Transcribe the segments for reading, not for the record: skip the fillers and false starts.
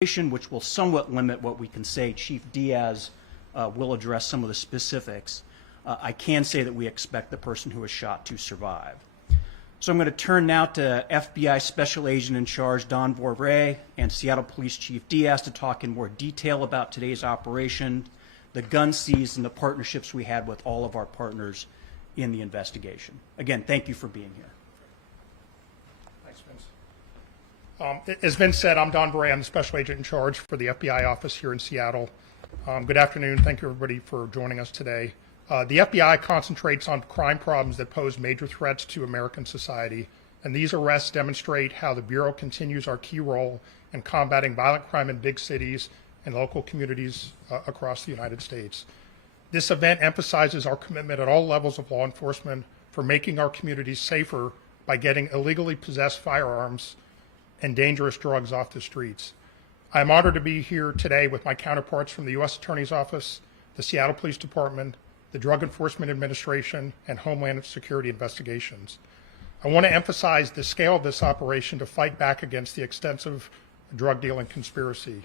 which will somewhat limit what we can say. Chief Diaz will address some of the specifics. I can say that we expect the person who was shot to survive. So I'm going to turn now to FBI Special Agent in Charge Don Vorvray and Seattle Police Chief Diaz to talk in more detail about today's operation, the gun seized, and the partnerships we had with all of our partners in the investigation. Again, thank you for being here. As Vince said, I'm Don Bray. I'm the Special Agent in Charge for the FBI office here in Seattle. Good afternoon. Thank you, everybody, for joining us today. The FBI concentrates on crime problems that pose major threats to American society, and these arrests demonstrate how the Bureau continues our key role in combating violent crime in big cities and local communities across the United States. This event emphasizes our commitment at all levels of law enforcement for making our communities safer by getting illegally possessed firearms and dangerous drugs off the streets. I am honored to be here today with my counterparts from the U.S. Attorney's Office, the Seattle Police Department, the Drug Enforcement Administration, and Homeland Security Investigations. I want to emphasize the scale of this operation to fight back against the extensive drug dealing conspiracy.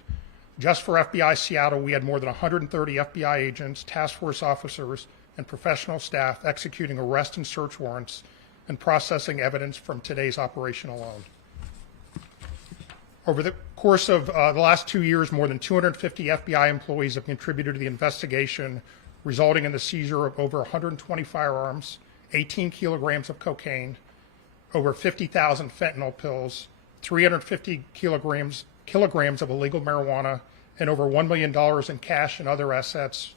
Just for FBI Seattle, we had more than 130 FBI agents, task force officers, and professional staff executing arrest and search warrants and processing evidence from today's operation alone. Over the course of the last 2 years, more than 250 FBI employees have contributed to the investigation, resulting in the seizure of over 120 firearms, 18 kilograms of cocaine, over 50,000 fentanyl pills, 350 kilograms of illegal marijuana, and over $1 million in cash and other assets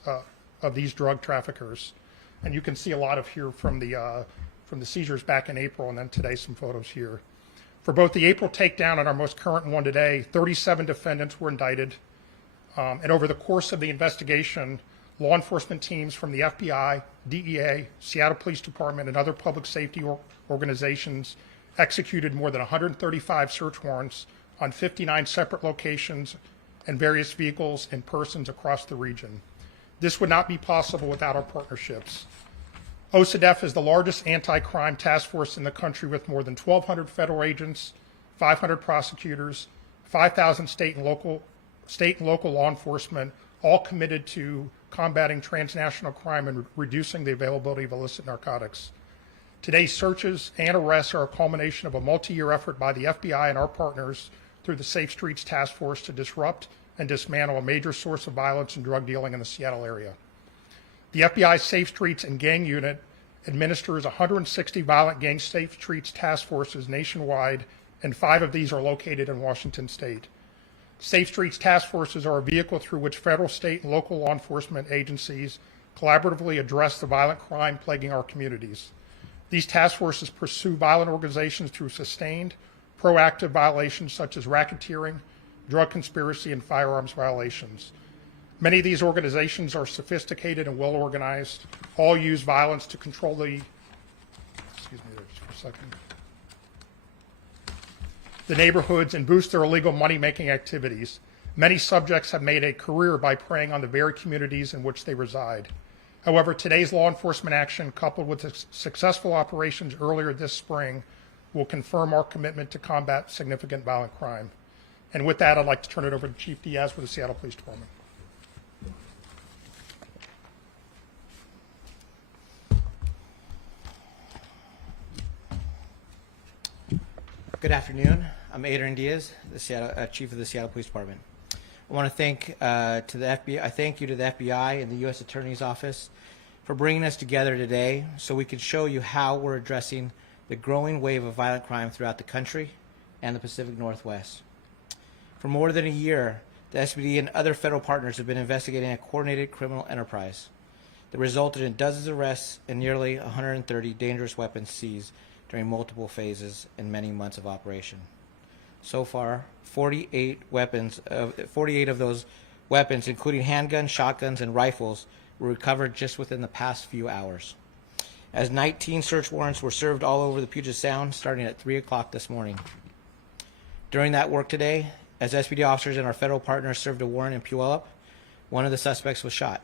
of these drug traffickers. And you can see a lot of here from the seizures back in April, and then today some photos here. For both the April takedown and our most current one today, 37 defendants were indicted. And over the course of the investigation, law enforcement teams from the FBI, DEA, Seattle Police Department, and other public safety organizations executed more than 135 search warrants on 59 separate locations and various vehicles and persons across the region. This would not be possible without our partnerships. OCDEF is the largest anti-crime task force in the country with more than 1,200 federal agents, 500 prosecutors, 5,000 state and local law enforcement, all committed to combating transnational crime and reducing the availability of illicit narcotics. Today's searches and arrests are a culmination of a multi-year effort by the FBI and our partners through the Safe Streets Task Force to disrupt and dismantle a major source of violence and drug dealing in the Seattle area. The FBI Safe Streets and Gang Unit administers 160 violent gang safe streets task forces nationwide, and 5 of these are located in Washington State. Safe Streets task forces are a vehicle through which federal, state, and local law enforcement agencies collaboratively address the violent crime plaguing our communities. These task forces pursue violent organizations through sustained, proactive violations such as racketeering, drug conspiracy, and firearms violations. Many of these organizations are sophisticated and well organized, all use violence to control the neighborhoods and boost their illegal money-making activities. Many subjects have made a career by preying on the very communities in which they reside. However, today's law enforcement action, coupled with the successful operations earlier this spring, will confirm our commitment to combat significant violent crime. And with that, I'd like to turn it over to Chief Diaz with the Seattle Police Department. Good afternoon. I'm Adrian Diaz, the Chief of the Seattle Police Department. I want to thank thank you to the FBI and the U.S. Attorney's Office for bringing us together today so we can show you how we're addressing the growing wave of violent crime throughout the country and the Pacific Northwest. For more than a year, the SPD and other federal partners have been investigating a coordinated criminal enterprise that resulted in dozens of arrests and nearly 130 dangerous weapons seized during multiple phases and many months of operation. So far, 48 of those weapons, including handguns, shotguns, and rifles, were recovered just within the past few hours. As 19 search warrants were served all over the Puget Sound starting at 3 o'clock this morning. During that work today, as SPD officers and our federal partners served a warrant in Puyallup, one of the suspects was shot.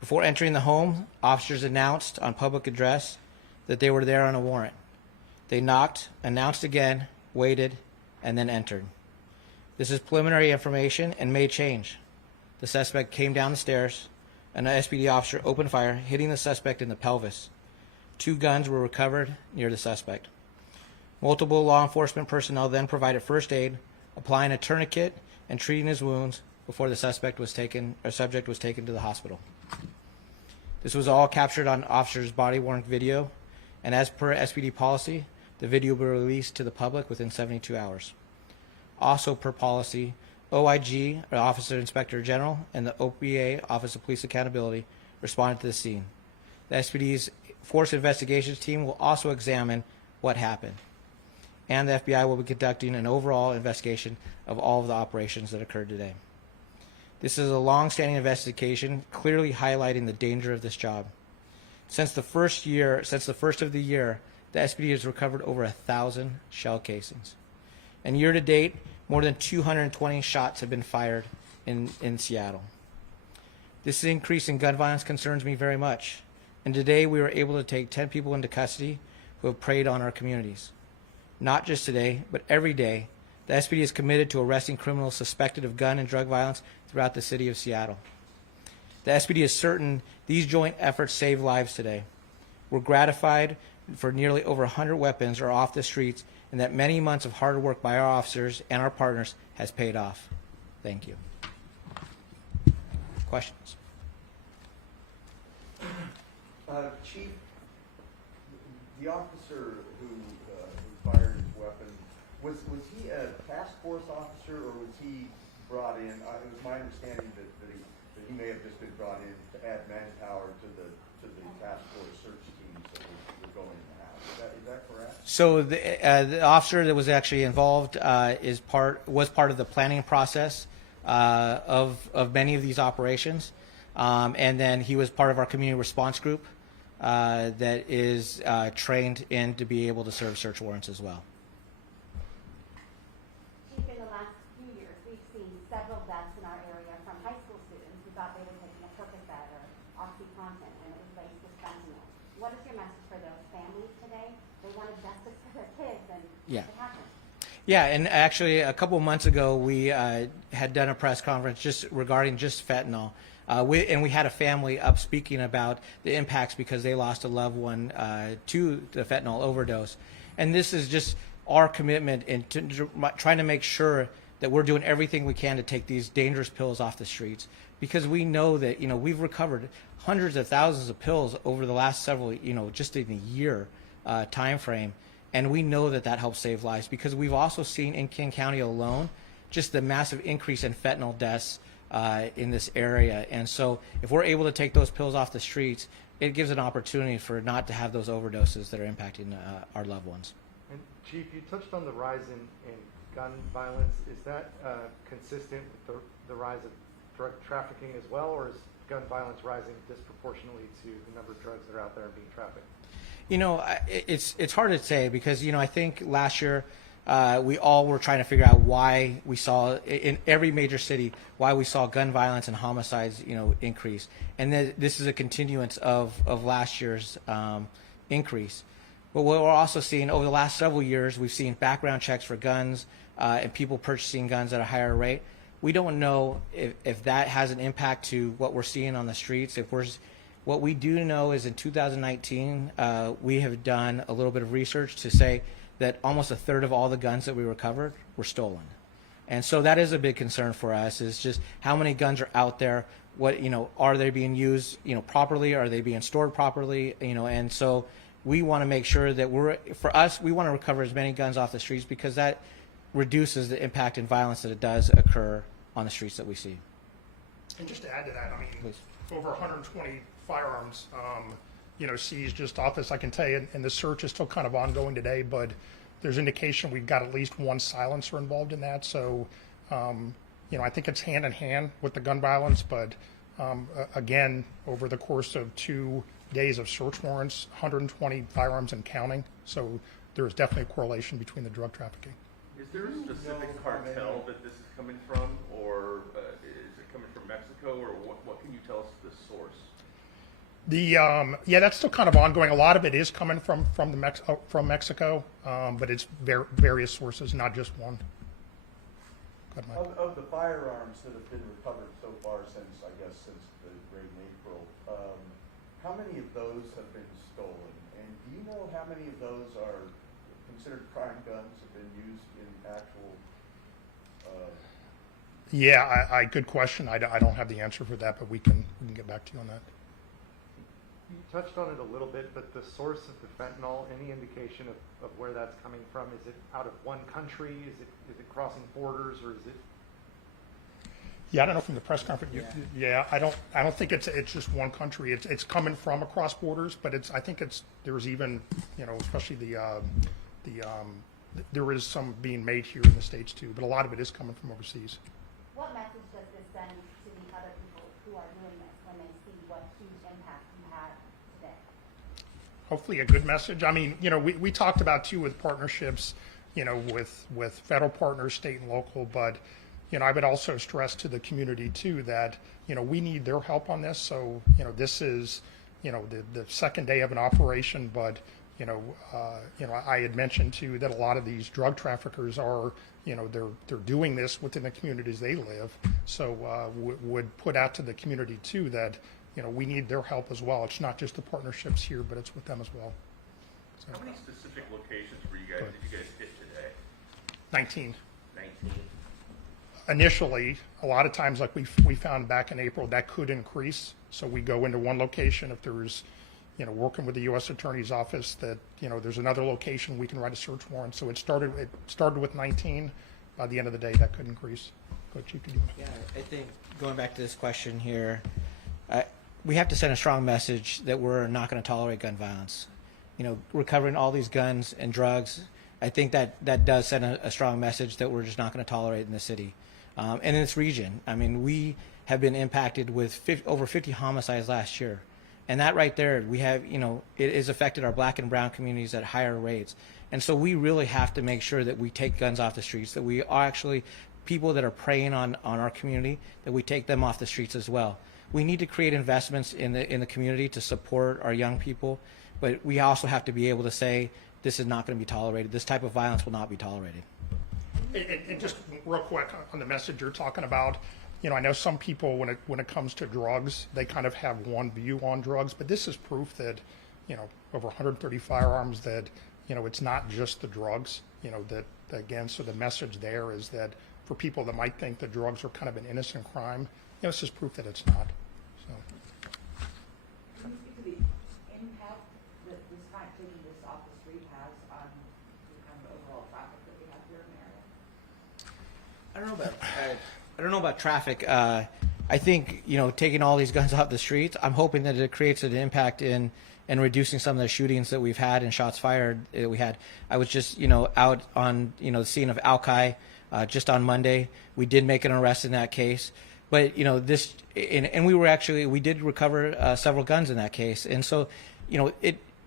Before entering the home, officers announced on public address that they were there on a warrant. They knocked, announced again, waited, and then entered. This is preliminary information and may change. The suspect came down the stairs. An SPD officer opened fire, hitting the suspect in the pelvis. 2 guns were recovered near the suspect. Multiple law enforcement personnel then provided first aid, applying a tourniquet and treating his wounds before the subject was taken to the hospital. This was all captured on officer's body-worn video, and as per SPD policy, the video will be released to the public within 72 hours. Also per policy, OIG, or Officer Inspector General, and the OPA, Office of Police Accountability, responded to the scene. The SPD's Force Investigations team will also examine what happened, and the FBI will be conducting an overall investigation of all of the operations that occurred today. This is a long-standing investigation, clearly highlighting the danger of this job. Since the first of the year, the SPD has recovered over 1,000 shell casings. And year to date, more than 220 shots have been fired in Seattle. This increase in gun violence concerns me very much. And today we were able to take 10 people into custody who have preyed on our communities. Not just today, but every day, the SPD is committed to arresting criminals suspected of gun and drug violence throughout the city of Seattle. The SPD is certain these joint efforts save lives today. We're gratified for nearly over 100 weapons are off the streets, and that many months of hard work by our officers and our partners has paid off. Thank you. Questions? Chief, the officer who fired his weapon, was he a task force officer, or was he brought in? It was my understanding that he may have just been brought in to add manpower to the task force search teams that were going in the house. Is that correct? So the officer that was actually involved was part of the planning process of many of these operations, and then he was part of our community response group that is trained in to be able to serve search warrants as well. Chief, in the last few years, we've seen several deaths in our area from high school students who thought they were taking a Percocet or OxyContin and it was laced with fentanyl. What is your message for those families today? They wanted justice for their kids, and Yeah. it happened. Yeah, and actually a couple of months ago we had done a press conference just regarding just fentanyl. And we had a family up speaking about the impacts because they lost a loved one to the fentanyl overdose. And this is just our commitment in trying to make sure that we're doing everything we can to take these dangerous pills off the streets, because we know that we've recovered hundreds of thousands of pills over the last several just in a year time frame, and we know that helps save lives, because we've also seen in King County alone just the massive increase in fentanyl deaths in this area. And so if we're able to take those pills off the streets, it gives an opportunity for not to have those overdoses that are impacting our loved ones. And Chief, you touched on the rise in gun violence. Is that consistent with the rise of drug trafficking as well, or is gun violence rising disproportionately to the number of drugs that are out there being trafficked? It's hard to say, because I think last year we all were trying to figure out why we saw in every major city why we saw gun violence and homicides increase, and this is a continuance of last year's increase. But what we're also seeing over the last several years, we've seen background checks for guns and people purchasing guns at a higher rate. We don't know if that has an impact to what we're seeing on the streets. What we do know is in 2019 we have done a little bit of research to say that almost a third of all the guns that we recovered were stolen. And so that is a big concern for us, is just how many guns are out there, what, are they being used, properly, are they being stored properly, and so we want to make sure that we want to recover as many guns off the streets, because that reduces the impact and violence that it does occur on the streets that we see. And just to add to that, Please. over 120 firearms, seized just off this. I can tell you, and the search is still kind of ongoing today, but there's indication we've got at least one silencer involved in that. So, I think it's hand in hand with the gun violence, but again, over the course of 2 days of search warrants, 120 firearms and counting. So there's definitely a correlation between the drug trafficking. Is there a specific cartel that this is coming from, or is it coming from Mexico, or what can you tell us the source? That's still kind of ongoing. A lot of it is coming from Mexico, but it's various sources, not just one. Go ahead, Mike. Of the firearms that have been recovered so far since the raid in April, how many of those have been stolen? And do you know how many of those are considered crime guns, have been used in actual? Yeah, good question. I don't have the answer for that, but we can get back to you on that. You touched on it a little bit, but the source of the fentanyl, any indication of where that's coming from? Is it out of one country? Is it crossing borders, or is it? Yeah, I don't know from the press conference. Yeah, I don't think it's just one country. It's coming from across borders, but I think there's even, especially there is some being made here in the States too, but a lot of it is coming from overseas. What message does this send to the other people who are doing this when they see what huge impact you had today? Hopefully a good message. I mean, we talked about too with partnerships, with federal partners, state and local, but I would also stress to the community too that, we need their help on this. So, this is, the second day of an operation, but, I had mentioned too that a lot of these drug traffickers are, they're doing this within the communities they live. So, would put out to the community too that, we need their help as well. It's not just the partnerships here, but it's with them as well. So, How many specific locations did you guys hit today? 19. 19. Initially, a lot of times, like we found back in April, that could increase. So we go into one location. If there's, working with the U.S. Attorney's Office, that there's another location, we can write a search warrant. So it started with 19. By the end of the day, that could increase. But you could. Yeah, I think going back to this question here, we have to send a strong message that we're not going to tolerate gun violence. Recovering all these guns and drugs, I think that does send a strong message that we're just not going to tolerate in the city. And in this region, I mean, we have been impacted with over 50 homicides last year. And that right there, we have, it has affected our black and brown communities at higher rates. And so we really have to make sure that we take guns off the streets, that we are actually people that are preying on our community, that we take them off the streets as well. We need to create investments in the community to support our young people, but we also have to be able to say this is not going to be tolerated. This type of violence will not be tolerated. And just real quick on the message you're talking about, I know some people when it comes to drugs, they kind of have one view on drugs, but this is proof that, over 130 firearms that, it's not just the drugs, that again, so the message there is that for people that might think that drugs are kind of an innocent crime, this is proof that it's not. So. Can you speak to the impact that this kind of taking this off the street has on the kind of overall traffic that we have here in the area? I don't know about traffic. I think, taking all these guns off the streets, I'm hoping that it creates an impact in reducing some of the shootings that we've had and shots fired that we had. I was just, out on, the scene of Alki just on Monday. We did make an arrest in that case. But, and we did recover several guns in that case. And so,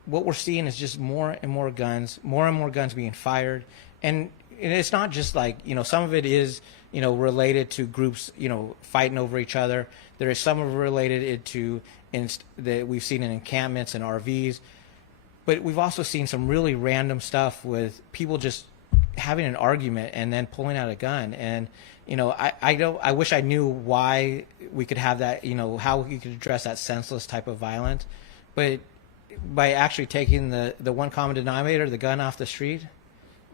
what we're seeing is just more and more guns being fired. And it's not just like, some of it is, related to groups, fighting over each other. There is some of it related to that we've seen in encampments and RVs. But we've also seen some really random stuff with people just having an argument and then pulling out a gun. And, I wish I knew why we could have that, how we could address that senseless type of violence. But by actually taking the one common denominator, the gun off the street,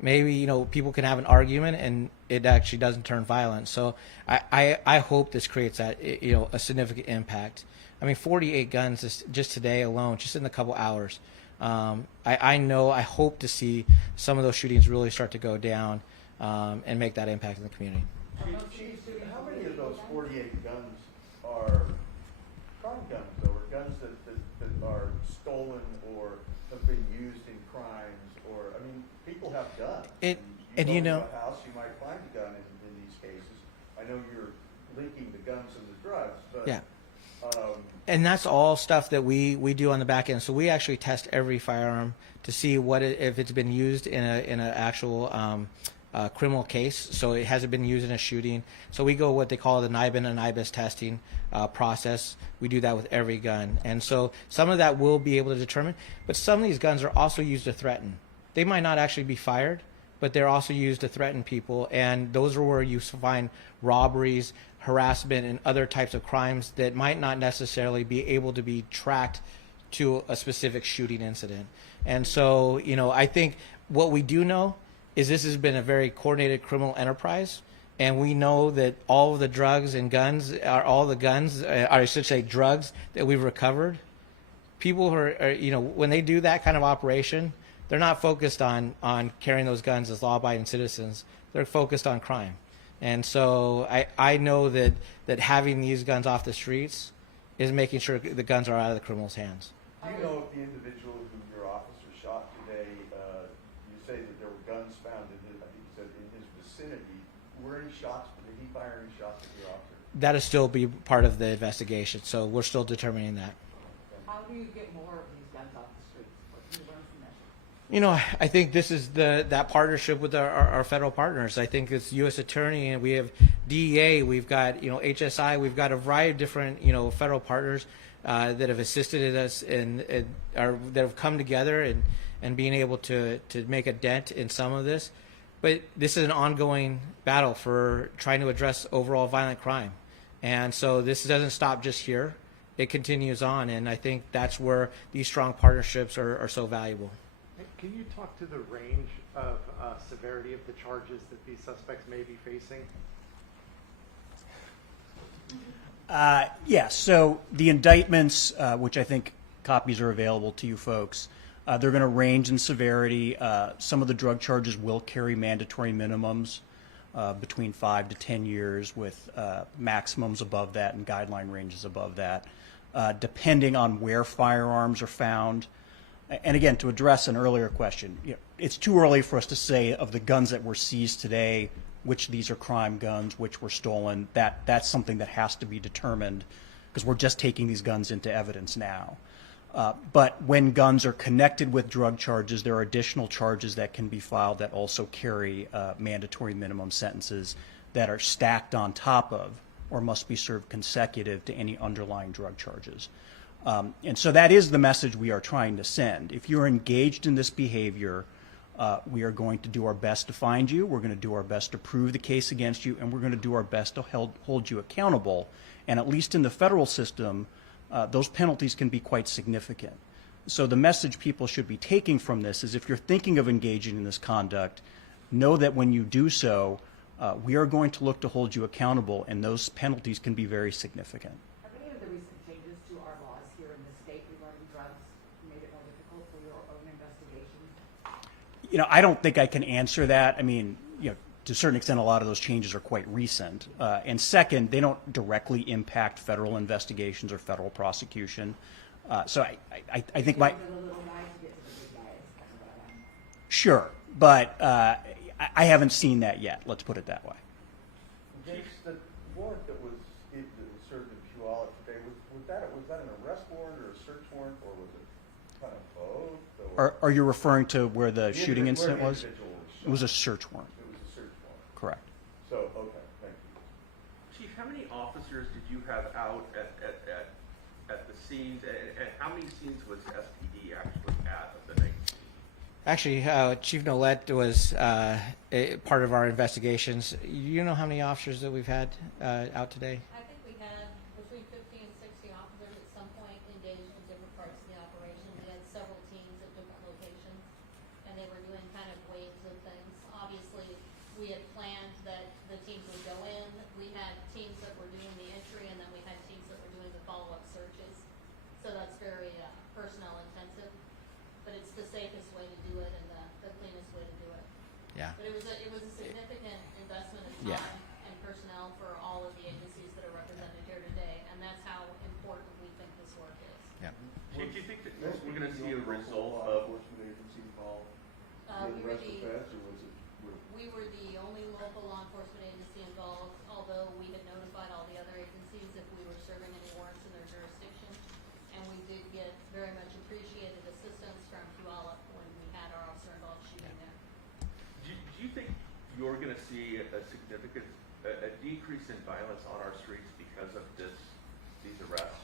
maybe, people can have an argument and it actually doesn't turn violent. So I hope this creates that, a significant impact. I mean, 48 guns just today alone, just in a couple hours. I hope to see some of those shootings really start to go down and make that impact in the community. Chief, how many of those 48 guns are crime guns, or guns that are stolen or have been used in crimes? Or, I mean, people have guns. You go to a house, you might find a gun in these cases. I know you're linking the guns and the drugs, but yeah. And that's all stuff that we do on the back end. So we actually test every firearm to see if it's been used in an actual criminal case. So it hasn't been used in a shooting. So we go what they call the NIBIN and IBIS testing process. We do that with every gun. And so some of that will be able to determine. But some of these guns are also used to threaten. They might not actually be fired, but they're also used to threaten people, and those are where you find robberies, harassment, and other types of crimes that might not necessarily be able to be tracked to a specific shooting incident. And so, you know, I think what we do know is this has been a very coordinated criminal enterprise, and we know that all of the drugs and guns are all the guns, or I should say drugs, that we've recovered. People who are, you know, when they do that kind of operation, they're not focused on carrying those guns as law-abiding citizens. They're focused on crime. And so I know that having these guns off the streets is making sure the guns are out of the criminals' hands. Do you know if the individual who your officer shot today, you say that there were guns found in his, I think you said in his vicinity, were any shots, did he fire any shots at your officer? That'll still be part of the investigation, so we're still determining that. How do you get more of these guns off the streets? What can you learn from this? You know, I think this is that partnership with our federal partners. I think it's U.S. Attorney, and we have DEA, we've got, you know, HSI, we've got a variety of different, you know, federal partners that have assisted us and that have come together and being able to make a dent in some of this. But this is an ongoing battle for trying to address overall violent crime. And so this doesn't stop just here. It continues on, and I think that's where these strong partnerships are so valuable. Can you talk to the range of severity of the charges that these suspects may be facing? Yes, so the indictments, which I think copies are available to you folks, they're going to range in severity. Some of the drug charges will carry mandatory minimums between 5 to 10 years with maximums above that and guideline ranges above that, depending on where firearms are found. And again, to address an earlier question, you know, it's too early for us to say of the guns that were seized today, which these are crime guns, which were stolen. That's something that has to be determined because we're just taking these guns into evidence now. But when guns are connected with drug charges, there are additional charges that can be filed that also carry mandatory minimum sentences that are stacked on top of or must be served consecutive to any underlying drug charges. And so that is the message we are trying to send. If you're engaged in this behavior, we are going to do our best to find you. We're going to do our best to prove the case against you, and we're going to do our best to hold you accountable. And at least in the federal system, those penalties can be quite significant. So the message people should be taking from this is if you're thinking of engaging in this conduct, know that when you do so, we are going to look to hold you accountable, and those penalties can be very significant. Have any of the recent changes to our laws here in the state regarding drugs made it more difficult for your own investigations? You know, I don't think I can answer that. I mean, you know, to a certain extent, a lot of those changes are quite recent. And second, they don't directly impact federal investigations or federal prosecution. So I think my... The little guys get to the big guys, kind of what I'm... Sure, but I haven't seen that yet. Let's put it that way. James, the warrant that was served in Puyallup today, was that an arrest warrant or a search warrant, or was it kind of both? Or Are you referring to where the shooting where incident the was? individual It was a search warrant. It was a search warrant. Correct. So, okay, thank you. Chief, how many officers did you have out at the scenes, and how many scenes was SPD actually at of the night? Actually, Chief Nolet was part of our investigations. You know how many officers that we've had out today? I think we had between 50 and 60 officers at some point engaged in different parts of the operation. We had several teams at different locations, and they were doing kind of waves of things. Obviously, we had planned that the teams would go in. We had teams that were doing the entry, and then we had teams that were doing the follow-up searches. So that's very personnel intensive, but it's the safest way to do it and the cleanest way to do it. Yeah. But it was a significant investment of Yeah. time and personnel for all of the agencies that are represented here today, and that's how important we think this work is. Yeah. Chief, do you think that we're going to see a result Law of enforcement agency involved We with were rest of the feds, or was it? we were the only local law enforcement agency involved, although we had notified all the other agencies if we were serving any warrants in their jurisdiction, and we did get very much appreciated assistance from Puyallup when we had our officer involved shooting there. Do you think you're going to see a significant a decrease in violence on our streets because of these arrests?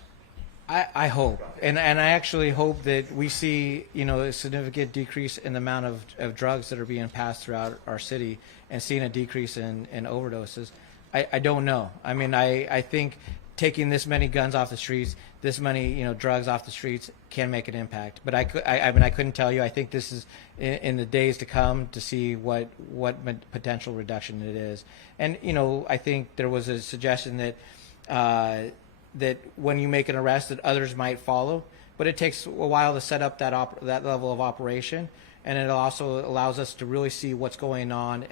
I hope, and I actually hope that we see, you know, a significant decrease in the amount of drugs that are being passed throughout our city, and seeing a decrease in overdoses. I don't know. I mean, I think taking this many guns off the streets, this many, you know, drugs off the streets can make an impact. But I mean, I couldn't tell you. I think this is in the days to come to see what potential reduction it is. And you know, I think there was a suggestion that that when you make an arrest, that others might follow. But it takes a while to set up that level of operation, and it also allows us to really see what's going on,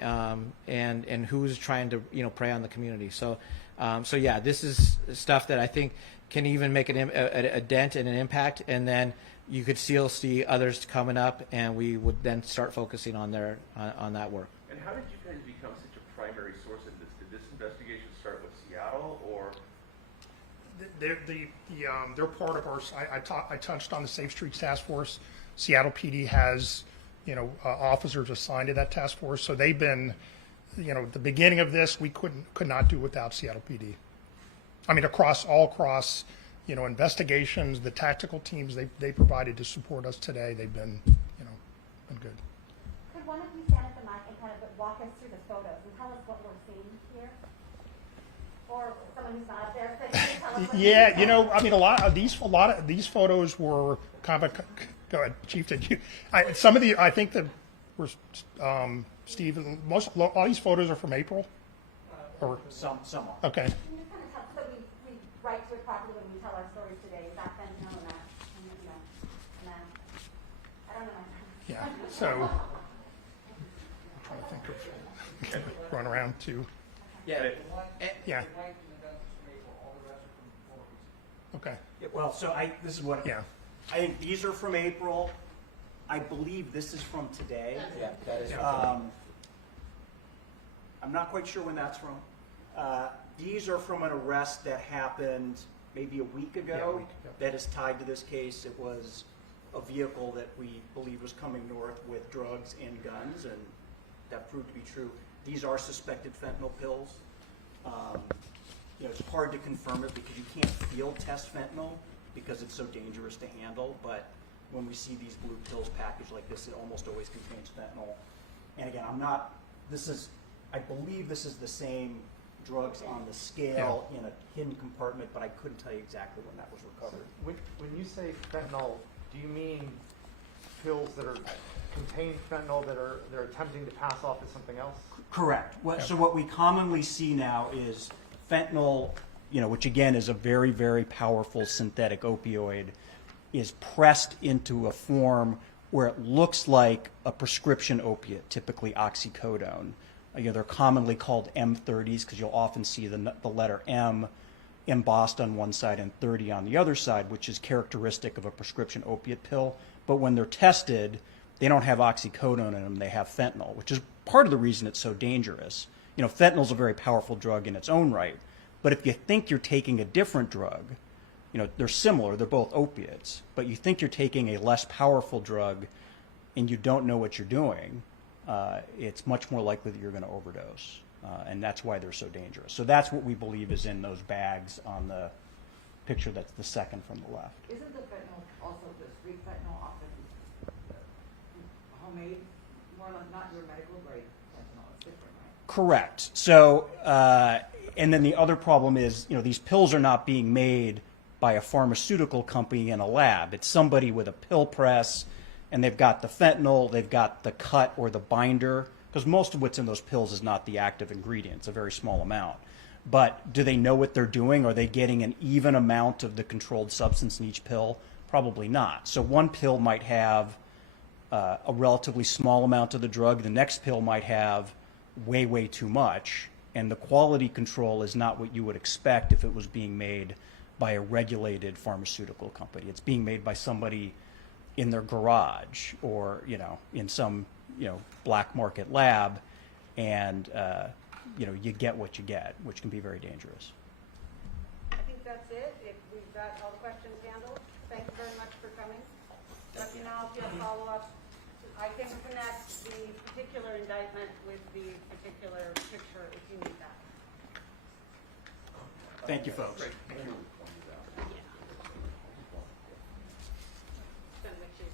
and who's trying to, you know, prey on the community. So yeah, this is stuff that I think can even make a dent and an impact, and then you could still see others coming up, and we would then start focusing on on that work. And how did you guys become such a primary source in this? Did this investigation start with Seattle, or? They're part of our. I touched on the Safe Streets Task Force. Seattle PD has, you know, officers assigned to that task force. So they've been, you know, the beginning of this we could not do without Seattle PD. I mean, all across, you know, investigations, the tactical teams they provided to support us today. They've been, you know, been good. Could one of you stand at the mic and kind of walk us through the photos and tell us what we're seeing here? Or someone who's not up there, so can you tell us what Yeah, you know, I mean, a lot of these photos were kind of go ahead, Chief. Did you? Some of the, I think that were Steve. A lot of these photos are from April, or Some are. okay. Can you just kind of tell, so we write to it properly when we tell our stories today? Is that then no, not, you know, no. I don't know. Yeah. So I'm trying to think of going around to. Yeah. Yeah. Okay. Yeah, well, so this is what. Yeah. I think these are from April. I believe this is from today. Yeah, that is. I'm not quite sure when that's from. These are from an arrest that happened maybe a week ago. Yeah, a week ago. That is tied to this case. It was a vehicle that we believe was coming north with drugs and guns, and that proved to be true. These are suspected fentanyl pills. You know, it's hard to confirm it because you can't field test fentanyl because it's so dangerous to handle. But when we see these blue pills packaged like this, it almost always contains fentanyl. And again, I believe this is the same drugs on the scale in a hidden compartment, but I couldn't tell you exactly when that was recovered. When you say fentanyl, do you mean pills that contain fentanyl that they're attempting to pass off as something else? Correct. So what we commonly see now is fentanyl, you know, which again is a very, very powerful synthetic opioid, is pressed into a form where it looks like a prescription opiate, typically oxycodone. You know, they're commonly called M30s because you'll often see the letter M embossed on one side and 30 on the other side, which is characteristic of a prescription opiate pill. But when they're tested, they don't have oxycodone in them, they have fentanyl, which is part of the reason it's so dangerous. You know, fentanyl is a very powerful drug in its own right, but if you think you're taking a different drug, you know, they're similar, they're both opiates, but you think you're taking a less powerful drug and you don't know what you're doing, it's much more likely that you're going to overdose, and that's why they're so dangerous. So that's what we believe is in those bags on the picture that's the second from the left. Isn't the fentanyl also the street fentanyl often homemade, more like not your medical grade fentanyl? It's different, right? Correct. So, and then the other problem is, you know, these pills are not being made by a pharmaceutical company in a lab. It's somebody with a pill press, and they've got the fentanyl, they've got the cut or the binder, because most of what's in those pills is not the active ingredient. It's a very small amount. But do they know what they're doing? Are they getting an even amount of the controlled substance in each pill? Probably not. So one pill might have a relatively small amount of the drug. The next pill might have way, way too much. And the quality control is not what you would expect if it was being made by a regulated pharmaceutical company. It's being made by somebody in their garage or, you know, in some, you know, black market lab. And, you know, you get what you get, which can be very dangerous. I think that's it. If we've got all the questions handled, thank you very much for coming. Let me know if you have follow-up. I can connect the particular indictment with the particular picture if you need that. Thank you, folks. Chief.